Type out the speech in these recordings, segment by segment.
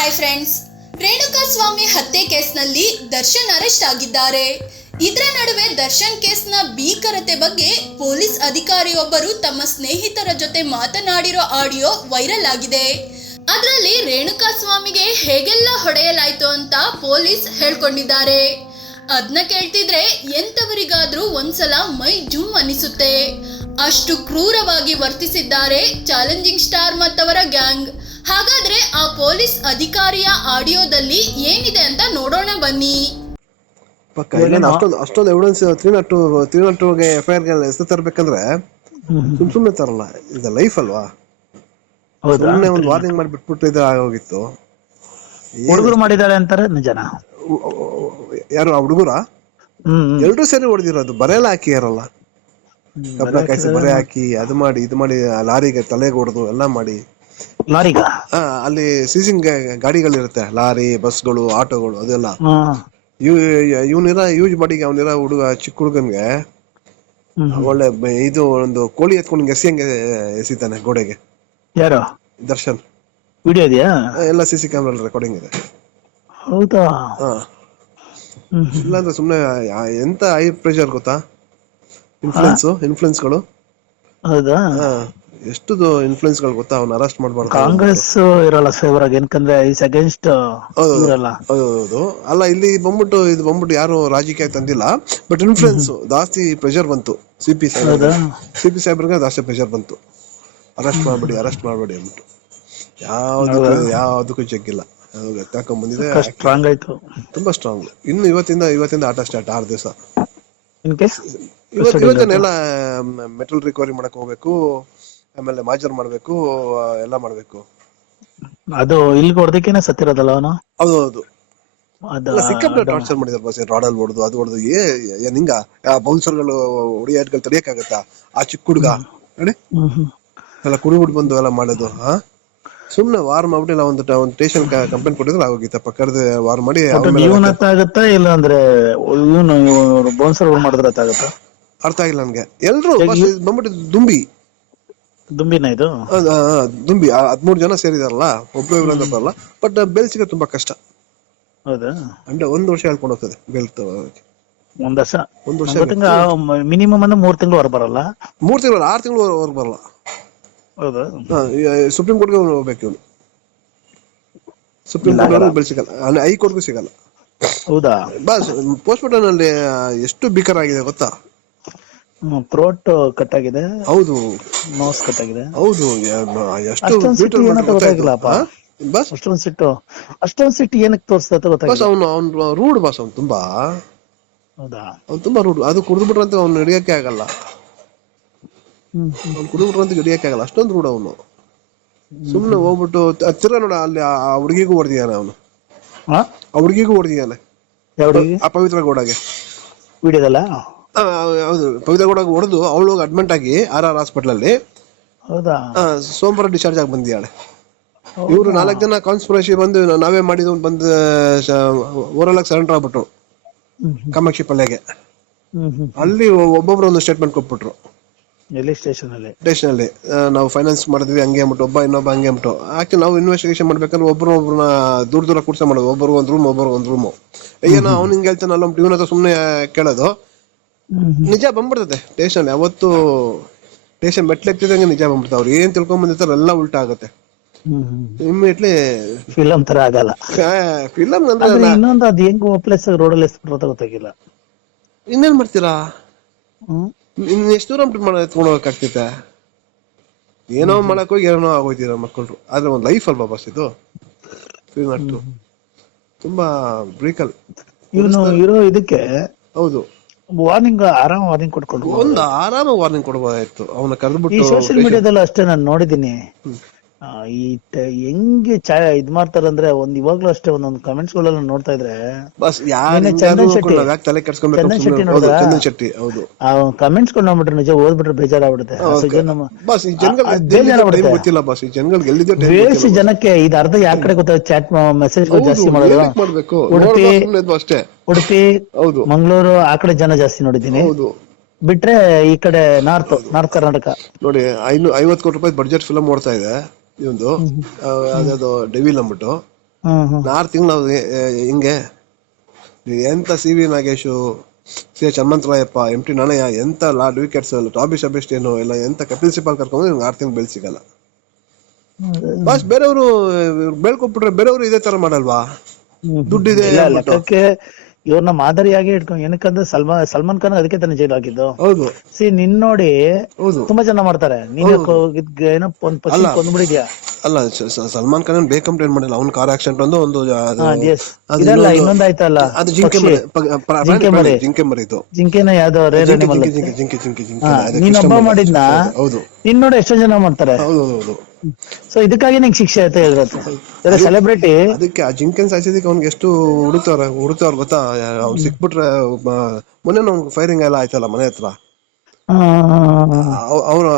Hi friends, Renuka ಸ್ವಾಮಿ ಹತ್ಯೆ ಕೇಸ್ನಲ್ಲಿ Darshan arrest ಆಗಿದ್ದಾರೆ. ಇದರ ನಡುವೆ ದರ್ಶನ್ ಕೇಸ್ನ ಭೀಕರತೆ ಬಗ್ಗೆ ಪೊಲೀಸ್ ಅಧಿಕಾರಿಯೊಬ್ಬರು ತಮ್ಮ ಸ್ನೇಹಿತರ ಜೊತೆ ಮಾತನಾಡಿರೋ ಆಡಿಯೋ ವೈರಲ್ ಆಗಿದೆ. ಅದರಲ್ಲಿ ರೇಣುಕಾ ಸ್ವಾಮಿಗೆ ಹೇಗೆಲ್ಲ ಹೊಡೆಯಲಾಯ್ತು ಅಂತ ಪೊಲೀಸ್ ಹೇಳ್ಕೊಂಡಿದ್ದಾರೆ. ಅದನ್ನ ಕೇಳ್ತಿದ್ರೆ ಎಂತವರಿಗಾದ್ರೂ ಒಂದ್ಸಲ ಮೈ ಜುಮ್ ಅನಿಸುತ್ತೆ. ಅಷ್ಟು ಕ್ರೂರವಾಗಿ ವರ್ತಿಸಿದ್ದಾರೆ ಚಾಲೆಂಜಿಂಗ್ ಸ್ಟಾರ್ ಮತ್ತವರ ಗ್ಯಾಂಗ್. ಹಾಗಾದ್ರೆ ಆ ಪೊಲೀಸ್ ಅಧಿಕಾರಿಯ ಆಡಿಯೋದಲ್ಲಿ ಏನಿದೆ ಅಂತ ನೋಡೋಣ ಬನ್ನಿ. ಅಷ್ಟೊಂದು ಎವಿಡೆನ್ಸ್ 302 FIR ಹೆಸರು ತರಬೇಕಂದ್ರೆ ಸುಮ್ಮನೆ ತರಲ್ಲ. ಇದು ಲೈಫ್ ಅಲ್ವಾ, ಸುಮ್ಮನೆ ಒಂದು ವಾರ್ನಿಂಗ್ ಮಾಡಿ ಬಿಟ್ಬಿಟ್ಟು ಇದು ಆಗೋಗಿತ್ತು. ಹುಡುಗರು ಮಾಡಿದ್ದಾರೆ ಅಂತಾರೆ, ನಿಜನಾ? ಯಾರು ಆ ಹುಡುಗರ ಎಲ್ರೂ ಸೇರಿ ಹೊಡೆದಿರೋದು. ಬರೆಯಲ್ಲ ಹಾಕಿ ಯಾರಲ್ಲ, ಕಬ್ಬಳ ಕಾಯಿಸಿ ಬರೆ ಹಾಕಿ ಅದು ಮಾಡಿ ಇದು ಮಾಡಿ ಲಾರಿಗೆ ತಲೆಗೆ ಹೊಡೆದು ಎಲ್ಲ ಮಾಡಿ. ಲಾರಿಗ ಅಲ್ಲಿ ಸೀಸಿಂಗ್ ಗಾಡಿಗಳಿರುತ್ತೆ, ಲಾರಿ, ಬಸ್ಗಳು, ಆಟೋಗಳು, ಅದೆಲ್ಲ ಇವನಿರ ಯೂಸ್ ಬಾಡಿಗೆ ಅವನಿರ ಹುಡುಗ, ಚಿಕ್ಕ ಹುಡುಗನ್ಗೆ ಒಳ್ಳೆ ಇದು ಒಂದು ಕೋಳಿ ಎತ್ಕೊಂಡು ಎಸಿಯಂಗೆ ಎಸಿತಾನೆ ಗೋಡೆಗೆ. ಯಾರು? ದರ್ಶನ್. ವಿಡಿಯೋ ಇದೆಯಾ? ಎಲ್ಲ CC ಕ್ಯಾಮ್ರಾ ರೆಕಾರ್ಡಿಂಗ್ ಇದೆ. ಹೌದಾ? ಇಲ್ಲಾಂದ್ರೆ ಸುಮ್ನೆ ಎಂತ ಹೈ ಪ್ರೆಷರ್ ಗೊತ್ತಾ, ಇನ್ಫ್ಲುಯೆನ್ಸ್ಗಳು. ಹೌದಾ? ಎಷ್ಟು ಇನ್ಫ್ಲುಯೆನ್ಸ್ ಗಳು ಗೊತ್ತಾ, ಅವ್ನ ಅರೆಸ್ಟ್ ಮಾಡಬಾರ್ದು. ಕಾಂಗ್ರೆಸ್ ಇರಲ್ಲ ಫೇವರ್ ಆಗಿ, ಯಾಕಂದ್ರೆ ಇಸ್ ಅಗೇನ್ಸ್ಟ್ ಇರಲ್ಲ. ಹೌದು. ಅಲ್ಲ, ಇಲ್ಲಿ ಬಂದ್ಬಿಟ್ಟು ಯಾರು ರಾಜಕೀಯ ತಂದಿಲ್ಲ, ಬಟ್ ಇನ್ಫ್ಲುಯೆನ್ಸ್ ಜಾಸ್ತಿ ಪ್ರೆಷರ್ ಬಂತು. CP ಸಾಹೇಬ್ರಿಗೆ ಜಾಸ್ತಿ ಪ್ರೆಷರ್ ಬಂತು, ಅರೆಸ್ಟ್ ಮಾಡ್ಬೇಡಿ ಅಂದ್ಬಿಟ್ಟು. ಯಾವ್ದಕ್ಕೂ ಜಗ್ಗಿಲ್ಲ, ಎತ್ತಾಕೊಂಡ್ ಬಂದಿದೆ. ಸ್ಟ್ರಾಂಗ್ ಆಯ್ತು, ತುಂಬಾ ಸ್ಟ್ರಾಂಗ್. ಇನ್ನು ಇವತ್ತಿಂದ ಆಟ ಸ್ಟಾರ್ಟ್ 6 ದಿವಸ. ಇವತ್ತೇನೆಲ್ಲ ಮೆಟಲ್ ರಿಕವರಿ ಮಾಡಕ್ ಹೋಗ್ಬೇಕು, ಆಮೇಲೆ ಮಾಜರ್ ಮಾಡ್ಬೇಕು, ಎಲ್ಲ ಮಾಡ್ಬೇಕು. ಅದು ಇಲ್ಲಿ ಹೊಡೆದಕ್ಕೇನೆ ಸತ್ತಿರೋದಲ್ಲ ಅವನು. ಹೌದು. ಸಿಕ್ಕಾಪಟ್ಟೆ ಟಾರ್ಚರ್ ಮಾಡಿದಾರೆ ಬಸ್. ರಾಡಲ್ ಹೊಡೆದು ಅದು ಹೊಡೆದು ಹಿಂಗ ಬೌನ್ಸರ್ಗಳು ಹೊಡಿಯಾಟ್ಗಳು ತಡಿಯಕ್ಕಾಗತ್ತಾ? ಆ ಚಿಕ್ಕ ಹುಡುಗ ನೋಡಿ ಎಲ್ಲ ಕುಡಿಬಿಟ್ಟು ಬಂದು ಎಲ್ಲ ಮಾಡೋದು. ಸುಮ್ನೆ ವಾರ್ ಮಾಡ್ಬಿಟ್ಟಿಲ್ಲ, ಒಂದು ಸ್ಟೇಷನ್ ಕಂಪ್ಲೇಂಟ್ ಕೊಟ್ಟಿದ್ರೆ ಆಗೋಗಿತ್ತಪ್ಪ. ಕರೆದು ವಾರ್ ಮಾಡಿ ಆಗುತ್ತಾ ಇಲ್ಲ ಅಂದ್ರೆ ಬೌನ್ಸರ್ ಮಾಡಿದ್ರತ್ತಾಗತ್ತ? ಅರ್ಥ ಆಗಿಲ್ಲ ನನ್ಗೆ. ಎಲ್ರು ಬಂದ್ಬಿಟ್ಟು ದುಂಬಿನ ಇದು ದುಂಬಿ 13 ಜನ ಸೇರಿದಾರಲ್ಲ, ಒಬ್ಬರು ಅಂತ ಬರಲ್ಲ. ಬಟ್ ಬೇಲ್ ಸಿಗ ತುಂಬಾ ಕಷ್ಟ. ಹೌದಾ? ಒಂದು ವರ್ಷ ಹೇಳ್ಕೊಂಡು ಹೋಗ್ತದೆ ಬೇಲ್. ಒಂದ್ ವರ್ಷ ಮಿನಿಮಮ್ ಅಂದ್ರೆ 3 ತಿಂಗಳು ಹೊರ ಬರಲ್ಲ. 3 ತಿಂಗಳು 6 ತಿಂಗಳು ಹೊರಗೆ ಬರಲ್ಲ. ಹೌದಾ? ಸುಪ್ರೀಂ ಕೋರ್ಟ್ಗೆ ಹೋಗ್ಬೇಕು ಇವನು. ಸುಪ್ರೀಂ ಕೋರ್ಟ್ ಬೇಲ್ ಸಿಗಲ್ಲ, ಹೈಕೋರ್ಟ್ಗೂ ಸಿಗಲ್ಲ. ಹೌದಾ? ಬಸ್ ಪೋಸ್ಟ್ ಮಾರ್ಟಮ್ ಅಲ್ಲಿ ಎಷ್ಟು ಭೀಕರ ಆಗಿದೆ ಗೊತ್ತಾ? ಥ್ರೋಟ್ ಕಟ್ ಆಗಿದೆ. ಹೌದು. ನೋಸ್ ಕಟ್ ಆಗಿದೆ. ಹೌದು. ಅಷ್ಟೊಂದು ಸಿಟ್ಟು ಏನಕ್ಕೆ ತೋರಿಸ್ತಾ ಗೊತ್ತಾಗಿಲ್ಲ. ಅವ್ನು ರೂಡ್ ಬಾಸ್. ಅವ್ನು ತುಂಬಾ. ಹೌದಾ? ಅವ್ನು ತುಂಬಾ ರೂಡ್. ಅದು ಕುಡಿದ್ಬಿಟ್ರಂತ ಅವ್ನು ಹಿಡಿಯಕ್ಕೆ ಆಗಲ್ಲ. ಅವ್ನು ಕುಡಿದ್ಬಿಟ್ರಂತ ಹಿಡಿಯಕ್ಕೆ ಆಗಲ್ಲ, ಅಷ್ಟೊಂದು ರೂಡ್ ಅವನು. ಸುಮ್ನೆ ಹೋಗ್ಬಿಟ್ಟು ತಿರ್ಗ ನೋಡ, ಅಲ್ಲಿ ಆ ಹುಡುಗಿಗೂ ಹೊಡೆದಿದ್ದಾನೆ ಅವನು. ಆ ಹುಡುಗಿಗೂ ಹೊಡೆದಿದ್ದಾನೆ, ಆ ಪವಿತ್ರ ಗೌಡಗೆ. ವಿಡಿಯೋದಲ್ಲ? ಹೌದು, ಪವಿತ್ರ ಗೌಡ ಹೊಡೆದು ಅವಳು ಅಡ್ಮಿಟ್ ಆಗಿ RR ಹಾಸ್ಪಿಟಲ್ ಅಲ್ಲಿ. ಹೌದಾ? ಸೋಮವಾರ ಡಿಸ್ಚಾರ್ಜ್ ಆಗಿ ಬಂದಿದ್ದಾಳೆ. ಇವ್ರು 4 ಜನ ಕಾನ್ಸ್ಪಿರಸಿ ಬಂದು ನಾವೇ ಮಾಡಿದ್ವು ಬಂದು ಓರಲ್ ಆಗಿ ಸರೆಂಡರ್ ಆಗ್ಬಿಟ್ರು ಕಾಮಾಕ್ಷಿ ಪಲ್ಲೆಗೆ. ಅಲ್ಲಿ ಒಬ್ಬೊಬ್ರು ಒಂದು ಸ್ಟೇಟ್ಮೆಂಟ್ ಕೊಟ್ಬಿಟ್ರು. ಸ್ಟೇಷನ್ ಅಲ್ಲಿ ನಾವು ಫೈನಾನ್ಸ್ ಮಾಡಿದ್ವಿ ಹಂಗೆ ಅಂದ್ಬಿಟ್ಟು, ಇನ್ನೊಬ್ಬ ಹಂಗೆ ಅಂದ್ಬಿಟ್ಟು. ಆಕ್ಚುಲಿ ನಾವು ಇನ್ವೆಸ್ಟಿಗೇಷನ್ ಮಾಡ್ಬೇಕಂದ್ರೆ ಒಬ್ಬರನ್ನ ದೂರ ಕೂರ್ಸ ಮಾಡೋದು. ಒಬ್ಬರು ಒಂದ್ ರೂಮು ಏನೋ ಅವ್ನು ಹಿಂಗೆ ಹೇಳ್ತಾನಲ್ಲ ಇವನ ಹತ್ರ ಸುಮ್ನೆ ಕೇಳೋದು. ನಿಜ ಬಂದ್ಬಿಡ್ತದೆ ಸ್ಟೇಷನ್. ಯಾವತ್ತು ಸ್ಟೇಷನ್ ಮೆಟ್ಲೆಕ್ತಿದಂಗೆ ನಿಜ ಬಂದ್ಬಿಡ್ತಾವ. ಅವ್ರು ಏನ್ ತಿಳ್ಕೊಂಡ್ ಬಂದಿರ್ತಾರ ಎಲ್ಲ ಉಲ್ಟಾ ಆಗತ್ತೆ. ಇಮ್ಮಿಡಿಯೇಟ್ಲಿ ಫಿಲಂ ತರ ಆಗಲ್ಲ. ಫಿಲಂ ಇನ್ನೊಂದು ಅದು ಹೆಂಗ್ ಪ್ಲೇಸ್ ರೋಡಲ್ಲಿ ಗೊತ್ತಾಗಿಲ್ಲ. ಇನ್ನೇನ್ ಮಾಡ್ತೀರಾ? ಎಷ್ಟು ದೂರ ಎತ್ಕೊಂಡು ಹೋಗಕ್ಕಾಗ್ತೈತೆ? ಏನೋ ಮಾಡಕ್ ಹೋಗಿ ಏನೋ ಆಗೋಯ್ತೀರ ಮಕ್ಕಳು. ಆದ್ರೆ ಒಂದ್ ಲೈಫ್ ಅಲ್ವಾ ಬಸ್ ಇದು. ತುಂಬಾ ಬ್ರೀಕಲ್ ಇವನು ಇರೋ ಇದಕ್ಕೆ. ಹೌದು. ಆರಾಮ ವಾರ್ನಿಂಗ್ ಕೊಟ್ಕೊಂಡು ಒಂದು ಆರಾಮ ವಾರ್ನಿಂಗ್ ಕೊಡ್ಬೋದಾಯ್ತು. ಅವನ ಕರೆದ್ಬಿಟ್ಟು. ಸೋಷಿಯಲ್ ಮೀಡಿಯಾದಲ್ಲ ಅಷ್ಟೇ ನಾನು ನೋಡಿದೀನಿ. ಹೆಂಗೆ ಇದ್ ಮಾಡ್ತಾರಂದ್ರೆ ಇವಾಗ್ಲೂ ಅಷ್ಟೇ ಒಂದೊಂದು ಕಮೆಂಟ್ಸ್ ಗಳೆಲ್ಲ ನೋಡ್ತಾ ಇದ್ರೆ ಚಂದನ್ ಶೆಟ್ಟಿ ಕಮೆಂಟ್ಸ್ ಗಳು ನೋಡ್ಬಿಟ್ರೆ ನಿಜ ಓದ್ಬಿಟ್ರೆ ಬೇಜಾರಾಗ್ಬಿಡುತ್ತೆ. ಬೇಸಿ ಜನಕ್ಕೆ ಇದು ಅರ್ಧ ಯಾವ ಕಡೆ ಗೊತ್ತಾಗ ಚಾಟ್ ಮೆಸೇಜ್ ಜಾಸ್ತಿ ಮಾಡೋದು. ಉಡುಪಿ ಮಂಗಳೂರು ಆ ಕಡೆ ಜನ ಜಾಸ್ತಿ ನೋಡಿದ್ದೀನಿ. ಬಿಟ್ರೆ ಈ ಕಡೆ ನಾರ್ತ್ ಕರ್ನಾಟಕ ನೋಡಿ 50 ಕೋಟಿ ರೂಪಾಯಿ ಬಡ್ಜೆಟ್ ಫಿಲಂ ಓಡ್ತಾ ಇದೆ ಇವಂದು. ಅದ್ಯಾವ್ದು ಡೆವಿಲ್ ಅಂದ್ಬಿಟ್ಟು 6 ತಿಂಗಳು ನಾವು ಹಿಂಗೆ ಎಂತ C V Nagesh, C H Hanumantharayappa, M T Nanaiah, ಎಂತ ಲಾರ್ಡ್ ವಿಕೆಟ್ಸ್, ಟಾಬಿ ಸೆಬೆಸ್ಟಿಯನ್ ಎಲ್ಲ ಎಂತ ಕಪಿಲ್ ಸಿಬಲ್ ಕರ್ಕೊಂಡು ನಿಮ್ಗೆ 6 ತಿಂಗಳು ಬೆಲ್ ಸಿಗಲ್ಲ. ಬಾಸ್ ಬೇರೆಯವರು ಬೆಳ್ಕೊಟ್ಬಿಟ್ರೆ ಬೇರೆಯವರು ಇದೇ ತರ ಮಾಡಲ್ವಾ? ದುಡ್ಡಿದೆ ಲೆಕ್ಕಕ್ಕೆ ಇವ್ರನ್ನ ಮಾದರಿಯಾಗಿ ಇಟ್ಕೊಂಡು, ಏನಕ್ಕಂದ್ರೆ ಸಲ್ಮಾನ್ ಖಾನ್ ಅದಕ್ಕೆ ತಾನೇ ಜೈಲ್ ಹಾಕಿದ್ದು. ಹೌದು. ನಿನ್ ನೋಡಿ ಹೌದು ತುಂಬಾ ಜನ ಮಾಡ್ತಾರೆ. ನೀನು ಏನೋ ಕೊಂದ್ಬಿಡಿದ್ಯಾ? ಅಲ್ಲ, ಸಲ್ಮಾನ್ ಖಾನ್ ಬೇಕಂಪ್ಲೇಂಟ್ ಮಾಡಿಲ್ಲ. ಅವ್ನ ಕಾರ್ ಆಕ್ಸಿಡೆಂಟ್ ಒಂದು ಇದಲ್ಲ, ಇನ್ನೊಂದ್ ಆಯ್ತಲ್ಲ, ಅದು ಜಿಂಕೆ ಮರಿದು. ಜಿಂಕೆನ ಯಾವ್ದೋ ರೇರ್ ಅನಿಮಲ್. ನೀನೊಬ್ಬ ಮಾಡಿದ್ನ ಹೌದು. ನಿನ್ ನೋಡಿ ಎಷ್ಟೋ ಜನ ಮಾಡ್ತಾರೆ. ಹೌದು. ಸೊ ಇದಕ್ಕಾಗಿ ನಿಂಗೆ ಶಿಕ್ಷೆ ಆಯ್ತಾ ಹೇಳಿದ್ರೆ ಸೆಲೆಬ್ರಿಟಿ. ಅದಕ್ಕೆ ಆ ಜಿಂಕೆನ್ ಸಾಯಿಸಿದಕ್ಕೆ ಅವ್ನಿಗೆ ಎಷ್ಟು ಹುಡುಕ್ತವ್ರ ಗೊತ್ತಾ? ಅವ್ನು ಸಿಕ್ಬಿಟ್ರೆ ಮೊನ್ನೆ ಅವ್ನಿಗೆ ಫೈರಿಂಗ್ ಎಲ್ಲ ಆಯ್ತಲ್ಲ ಮನೆ ಹತ್ರ. ಅವನು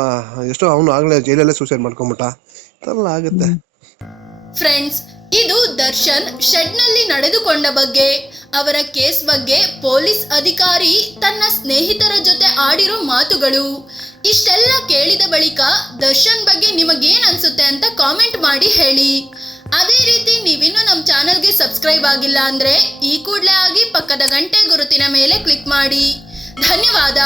ಎಷ್ಟೋ ಅವನು ಆಗ್ಲೇ ಜೈಲಲ್ಲೇ ಸೂಸೈಡ್ ಮಾಡ್ಕೊಂಬಿಟ್ಟ. ಎಲ್ಲ ಆಗುತ್ತೆ. ಫ್ರೆಂಡ್ಸ್, ಇದು ದರ್ಶನ್ ಶೆಡ್ ನಲ್ಲಿ ನಡೆದುಕೊಂಡ ಬಗ್ಗೆ, ಅವರ ಕೇಸ್ ಬಗ್ಗೆ ಪೊಲೀಸ್ ಅಧಿಕಾರಿ ತನ್ನ ಸ್ನೇಹಿತರ ಜೊತೆ ಆಡಿರೋ ಮಾತುಗಳು. ಇಷ್ಟೆಲ್ಲ ಕೇಳಿದ ಬಳಿಕ ದರ್ಶನ್ ಬಗ್ಗೆ ನಿಮಗೇನ್ ಅನ್ಸುತ್ತೆ ಅಂತ ಕಾಮೆಂಟ್ ಮಾಡಿ ಹೇಳಿ. ಅದೇ ರೀತಿ ನೀವಿನ್ನೂ ನಮ್ಮ ಚಾನಲ್ಗೆ ಸಬ್ಸ್ಕ್ರೈಬ್ ಆಗಿಲ್ಲ ಅಂದ್ರೆ ಈ ಕೂಡಲೇ ಆಗಿ ಪಕ್ಕದ ಗಂಟೆ ಗುರುತಿನ ಮೇಲೆ ಕ್ಲಿಕ್ ಮಾಡಿ. ಧನ್ಯವಾದ.